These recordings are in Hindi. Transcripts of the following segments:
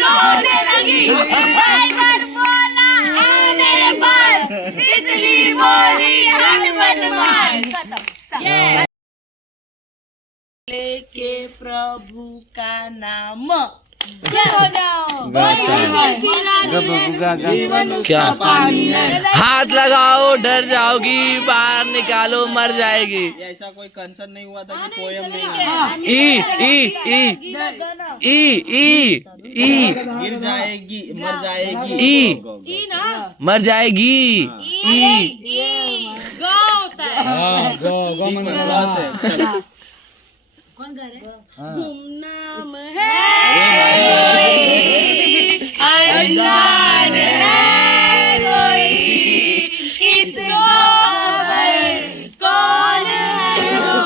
रोने लगी, टाइगर बोला आ मेरे पास, तितली बोली हट मत मार। लेके प्रभु का नाम हो जाओ। क्या हाथ लगाओ डर जाओगी, बाहर निकालो मर जाएगी। ऐसा कोई कंसर्न नहीं हुआ था कि पोयम नहीं है। ई ई ई ई ई ई गिर जाएगी मर जाएगी। ई ना मर जाएगी। ई गौ होता है। कौन गा रहे? गुमनाम है अनजान है कोई, किसको खबर कौन है वो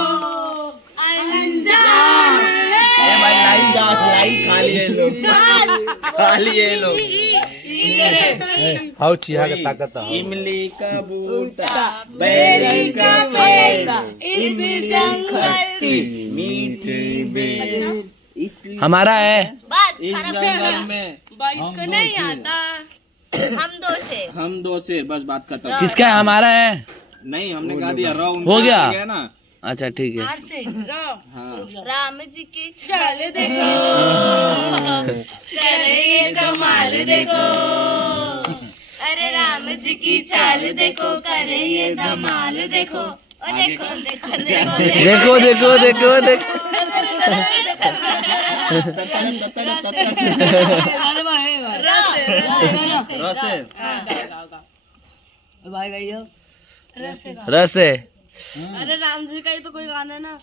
अनजान है। लाइन खा लिए लोग, खा लिए लोग। हाउ चिहा का ताकत इमली का बूटा बेरी का पेड़ इस जंगल मीठी बेल इस हमारा है। इस जंगल में इसको नहीं आता। हम दो से बस बात खत्म। किसका है? हमारा है। नहीं हमने गा दिया रॉ हो गया ना। अच्छा ठीक है। हाँ राम जी की चाल देखो, करेंगे कमाल देखो। अरे राम जी की चाल देखो, करेंगे धमाल देखो। ओ देखो देखो देखो देखो देखो देखो देखो रॉ से रस है। अरे राम जी का ही तो कोई गाना है ना,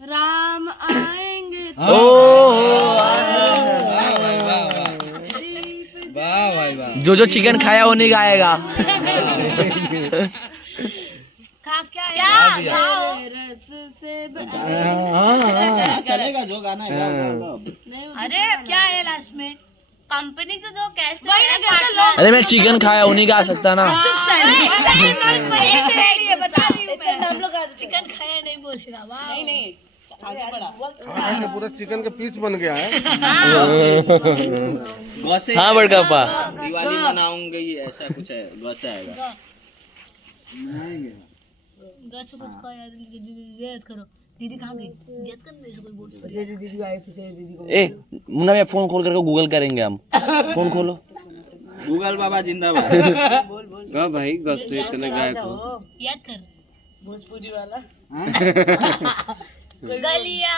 राम आएंगे ओ जो चिकन खाया वो नहीं गाएगा। क्या रस से चलेगा जो गाना है गाओ। अरे क्या है लास्ट में कंपनी को जो कैसे अरे मैं चिकन खाया वो नहीं गा सकता ना। बता रही हूँ चिकन खाया नहीं बोलेगा। वाह नहीं पूरा चिकन का पीस बन गया है। गौसे हाँ बड़का पा दिवाली मनाऊंगे ये ऐसा कुछ है। गौसे आएगा याद करो। दीदी कहाँ गई? याद कर नहीं कोई बोल। ए मुन्ना भैया फोन खोल करके गूगल करेंगे हम। फोन खोलो। गूगल बाबा जिंदाबाद। गा भाई गौसे इतने गायक हो। याद कर भोजपुरी वाला। गलिया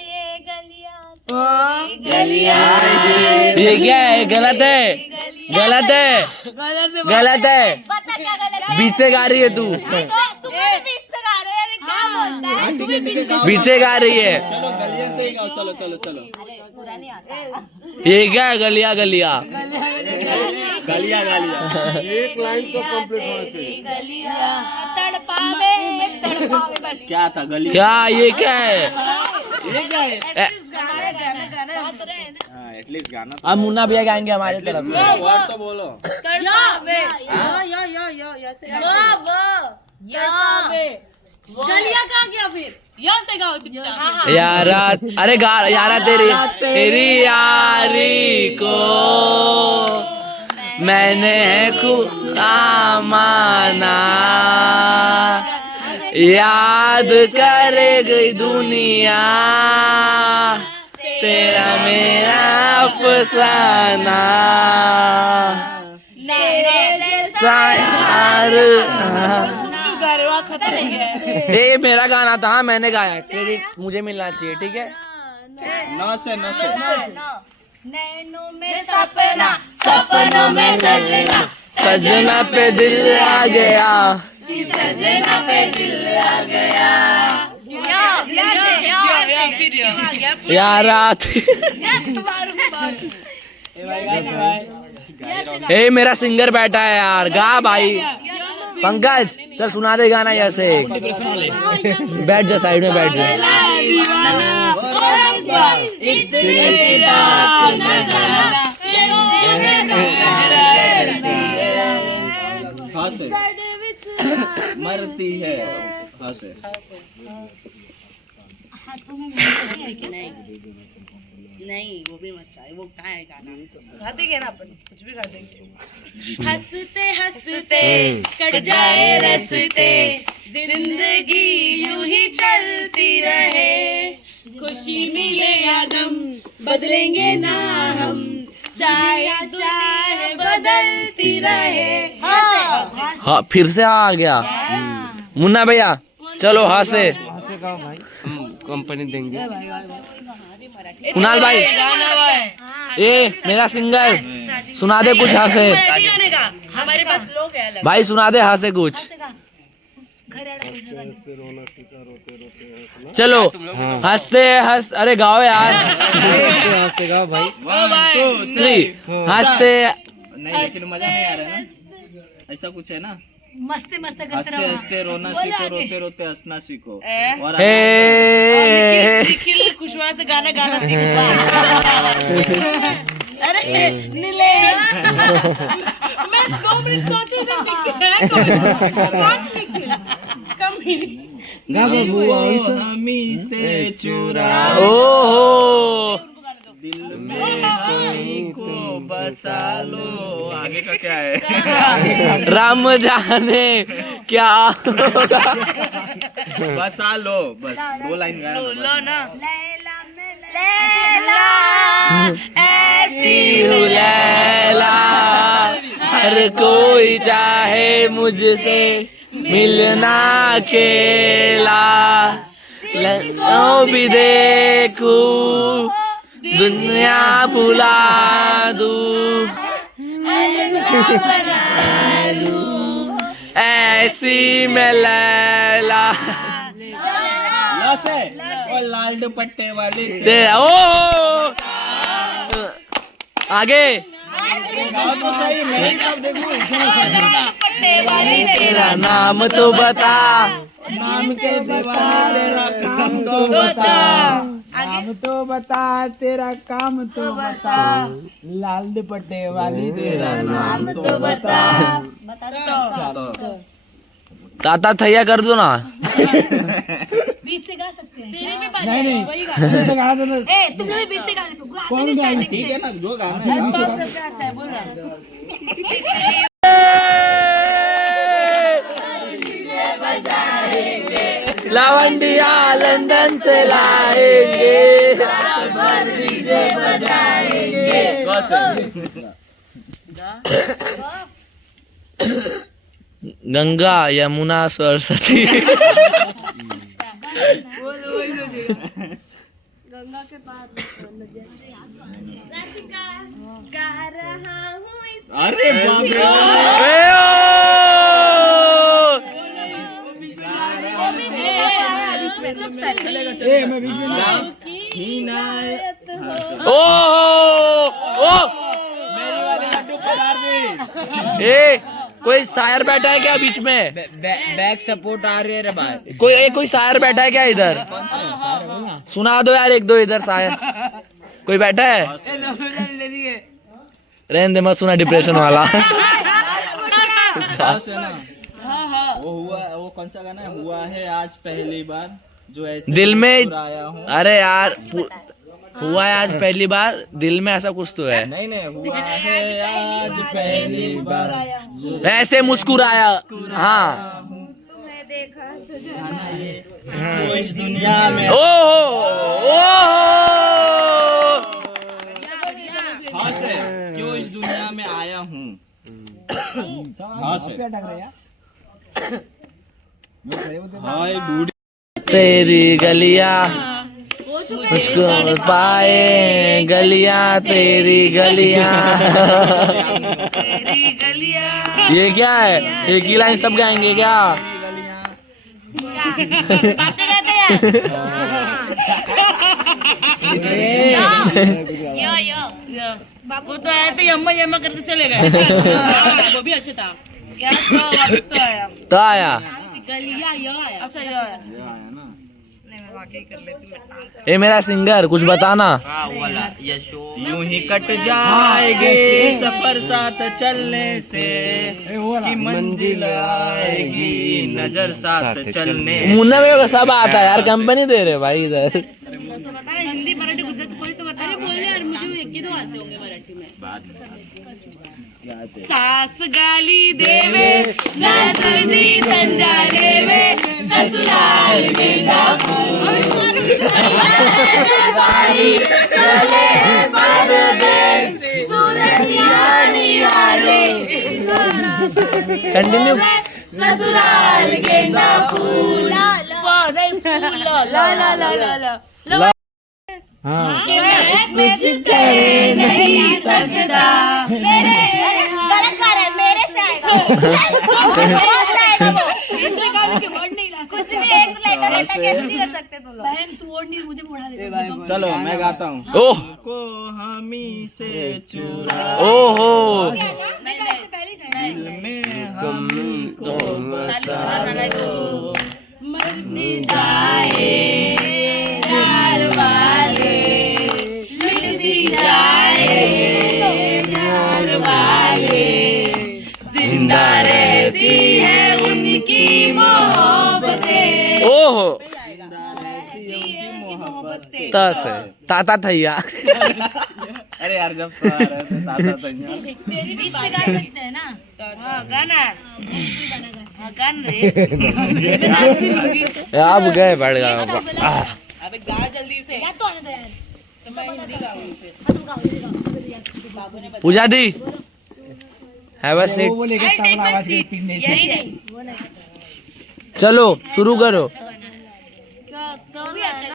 ये गलिया ये क्या है? गलत है गलत है गलत है। पता क्या गलत है? बीच से गा रही है तू। तुम बीच से गा रहे हो। अरे क्या बोलता है? बीच से गा रही है। चलो गलिया से ही गाओ। चलो चलो चलो पूरा नहीं आता। ये क्या है? गलिया गलिया गालिया गालिया। एक लाइन तो कंप्लीट होना चाहिए। गलिया तड़पावे तड़पावे बस। क्या था गली? क्या ये क्या है? ये क्या है? बात रहे हैं ना। हाँ एटलीस्ट गाना अब मुन्ना भैया गाएंगे हमारे तरफ से। वर्ड तो बोलो। तड़पावे गलिया कहाँ गया फिर? यहाँ से गाओ चुपचाप। यारा अरे गा यारा तेरी यारी को मैंने खुदा माना, याद करे गई दुनिया तेरा मेरा अफसाना। गरवा खत्म है। ये मेरा गाना था, मैंने गाया, क्रेडिट मुझे मिलना चाहिए। ठीक है। नौ से नैनों में सपना सपनों में सजना, सजना पे दिल आ गया, सजना पे दिल आ गया। यारा ए मेरा सिंगर बैठा है यार, गा भाई। पंकज चल सुना दे गाना ऐसे। बैठ जा साइड में बैठ जा। मरती है। नहीं वो भी मत चाहिए, वो क्या है गाना गा देंगे ना अपन, कुछ भी गा देंगे। हंसते हंसते कट जाए रस्ते, जिंदगी यूं ही चलती रहे, खुशी मिले या गम बदलेंगे ना हम, चाहे चाहे बदलती रहे। हाँ फिर से आ गया मुन्ना भैया, चलो हाँ से कंपनी देंगे। कुणाल भाई, ये मेरा सिंगर सुना दे कुछ हाँ से। हमारे पास लोग हैं अलग। भाई सुना दे हाँ से कुछ। चलो हंसते हंस, अरे गाओ यार। हंसते गाओ भाई। 1 2 3 हंसते। नहीं लेकिन मजा नहीं आ रहा है ना, ऐसा कुछ है ना। मस्ती मस्ती हंसते हंसते रोना सीखो, रोते रोते हंसना सीखो। और हे निखिल कुशवाहा से गाना गाना सीखा। अरे नीले मैं 2 मिनट सोच रही थी कौन निखिल कम ही हमी से चुरा ओहो दिल में हमी को बसा लो। आगे का क्या है? राम जाने क्या होगा। बसा लो, बस 2 लाइन गाया ना, लो ना। लैला ऐसी हूँ लैला, हर कोई चाहे मुझसे मिलना अकेला, लो भी देखूं दुनिया भुला दूं, ऐसी मैं लैला। ला से और लाल दुपट्टे वाली तेरा ओ आगे गाओ तो सही, मेरी तरफ देखो। तेरा नाम तो बता, नाम के दीवाने तेरा काम तो बता, काम तो बता, तेरा काम तो बता, लाल दुपट्टे वाली तेरा नाम तो बता। ताता थैया कर दो ना। बीच से गा सकते हैं। तेरे भी नहीं नहीं वही फिर से गाना तो ए तुमने भी बीच से गाने को कौन गाएगा? ठीक है ना, जो गाना है आता है बोल रहा लावंडिया लंदन से लाएंगे, गंगा यमुना सरस्वती। गंगा के पार गा रहा हूँ इस अरे बाप रे। चलेगा ए मैं बीच में ओ मेरी वाली लड्डू पधार दी। ए कोई शायर बैठा है क्या बीच में? बैक सपोर्ट आ रही है रे भाई। कोई शायर बैठा है क्या इधर? सुना दो यार 1 2 इधर शायर कोई बैठा है? रहने दे मत सुना, डिप्रेशन वाला। हाँ से ना, वो हुआ, वो कौन सा गाना है? हुआ है आज पहली बार जो ऐसे दिल में, मुस्कुराया हूँ। अरे यार हुआ है आज पहली बार, दिल में ऐसा कुछ तो है। नहीं नहीं, हुआ है आज पहली बार जो ऐसे मुस्कुराया। हाँ जो इस दुनिया में ओ हाँ से क्यों इस दुनिया में आया हूँ। हाँ से हाय बूढ़ी तेरी गलियां मुझको पाए, गलियां तेरी गलियां। ये क्या है? एक ही लाइन सब गाएंगे क्या? बातें करते हैं। यो यो वो तो आया तो यम्मा यम्मा करके चले गए। वो भी अच्छा था यार, तो वापस तो आया। तो आया गलिया यो आया। अच्छा यो आया। आया ना। ए मेरा सिंगर कुछ बताना। यूं ही कट जाएगी सफर साथ चलने से, कि मंजिल आएगी नजर साथ चलने से। मुन्ना मेरे को सब आता है यार, कंपनी दे रहे भाई इधर। हिंदी मराठी गुजराती कोई तो बता। अरे बोल यार, मुझे एक ही दो आते होंगे मराठी में। सास गाली देवे सासरजी संजाले में, ससुराल गेंदा फूल चले परदेस, सूरतिया निहारे कंटिन्यू। ससुराल गेंदा फूल ला ला ला ला ला मैं कुछ कर नहीं सकता। मेरे गलत कर रहा है, मेरे से आएगा। बहुत से आएगा वो। इससे गाने के वर्ड नहीं ला सकते। कुछ भी एक लेटर कैसे नहीं कर सकते तुम लोग। बहन तू वर्ड नहीं, मुझे मुड़ा दे। चलो मैं गाता हूँ। ओह को हमी से चुरा ओहो मैं कैसे पहले गाया। दिल में हमको बसा दो। मर भी जाए प्यार वाले, लुट भी जाए प्यार वाले, जिंदा रहती है उनकी मोहब्बतें। ओहो मोहब्बतें। तस है ताता थैया। अरे यार जब तो आ रहे थे ताता तैया। इससे गा सकते हैं ना। गाना गान रे। अब गए बैठ गए। अबे गा जल्दी से। याद तो आने दो यार। तो मैं हिंदी गाऊंगी फिर। हाँ, तुम गाओ, तुम गाओ। बाबू ने पूजा दी हैव अ सीट। वो लेके तबला आवाज के पीने से। यही नहीं। चलो शुरू करो। तो भी अच्छा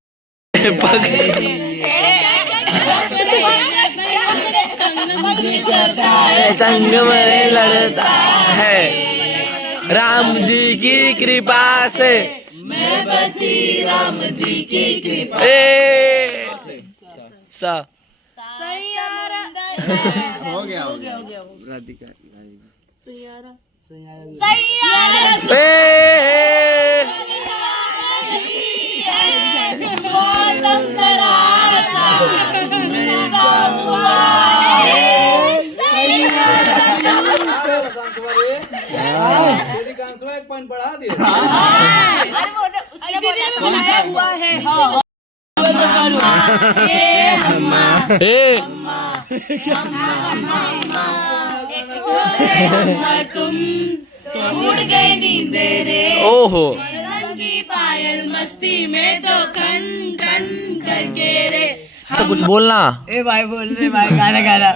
संग में लड़ता है राम जी की कृपा से, मैं बची राम जी की कृपा। ए सा हो गया ए मौसम जरा सा मेरा हुआ है। अरे वो उसने बोला बनाया हुआ है। हाँ ए तुम उड़ गए नींदे रे, ओहो रंगी पायल मस्ती में तो खन खन करके रे। तो कुछ बोलना। ए भाई बोल रहे भाई, गाना गाना।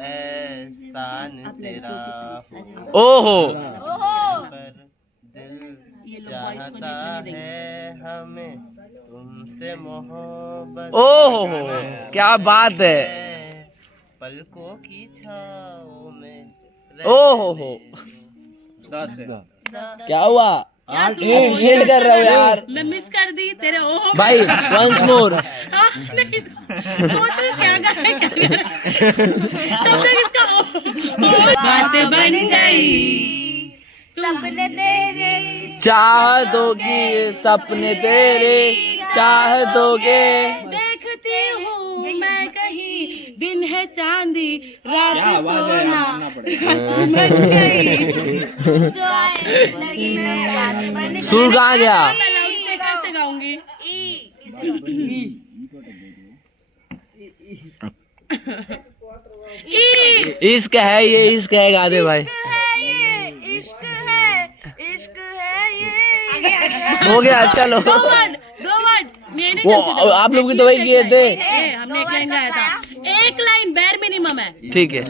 एहसान तेरा ओहो दिल चाहता है हमें तुमसे मोहब्बत। ओहो क्या बात है। पलकों की छाओं में ओहो 10 क्या हुआ। शेड कर रहे हो यार मैं मिस कर दी तेरे ओहो भाई। Once more. हाँ, नहीं सोच रही क्या गा रहा है, क्या गा रहा है। तब तक इसका बात बन गई सपने तेरे चाहतों की सपने तेरे चाहतों के। देखती हूँ मैं कहीं दिन है चांदी रात सोना बन गई। जो आए जिंदगी में बात बन गई। सुर कहाँ गया। मैं लाउड स्पीकर से गाऊंगी। इश्क है ये, इश्क है गा दे भाई। इश्क है ये। हो गया चलो। दो वर्ड ये नहीं वो consider। आप लोग भी तो वही किए थे। हमने एक लाइन गाया था, एक लाइन बैर मिनिमम है। ठीक है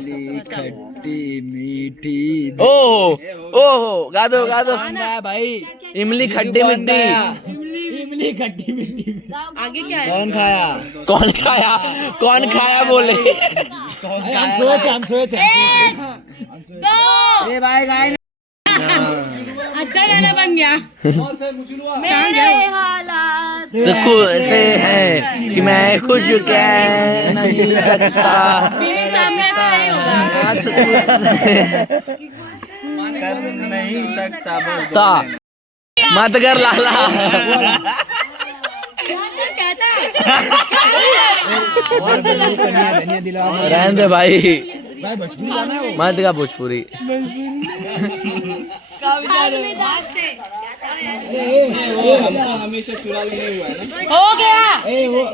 खट्टी मीठी ओहो ओहो गा दो भाई। इमली खट्टी मिट्टी। इमली खट्टी मीठी। आगे क्या है? कौन खाया? कौन खाया बोले। हम सोए थे। दो ए भाई गाय अच्छा गाना बन गया। मेरे हालात से है कि मैं कुछ कह नहीं सकता। मेरे सामने तो नहीं होगा। कर नहीं सकता मत कर लाला। रहने दे भाई, मत गा भोजपुरी। हमेशा चुरा ले नहीं हुआ है ना? हो गया,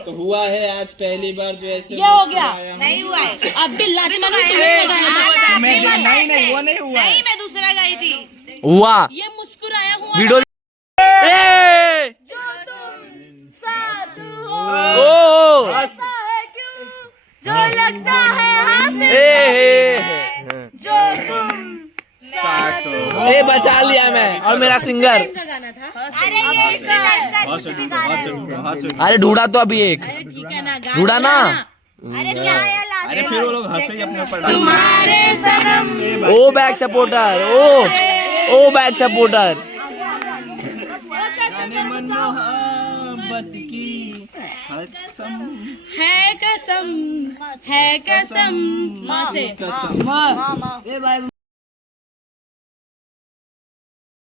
तो हुआ है आज पहली बार जो ऐसे ये हो गया। नहीं हुआ है। अब बिल्ला की मम्मी तुम्हें लगाया था। नहीं वो नहीं हुआ नहीं, मैं दूसरा गाई थी। हुआ ये मुस्कुराया हुआ वीडियो। ए! जो तुम साथ हो ओ! ऐसा है क्यों जो लगता है हासिल ए! जो तुम साथ हो। ए बचा लिया मैं और मेरा सिंगर। अरे ये इसी टाइप का कुछ भी गा रहे हो। अरे ढूंढा तो अभी एक, ठीक है ना, गा ढूंढा ना। अरे क्या है लास्ट अरे फिर वो लोग हंसे ही अपने ऊपर। तुम्हारे सनम ओ बैक सपोर्टर, ओ बैक सपोर्टर। मोहब्बत की कसम है कसम, है कसम। माँ से माँ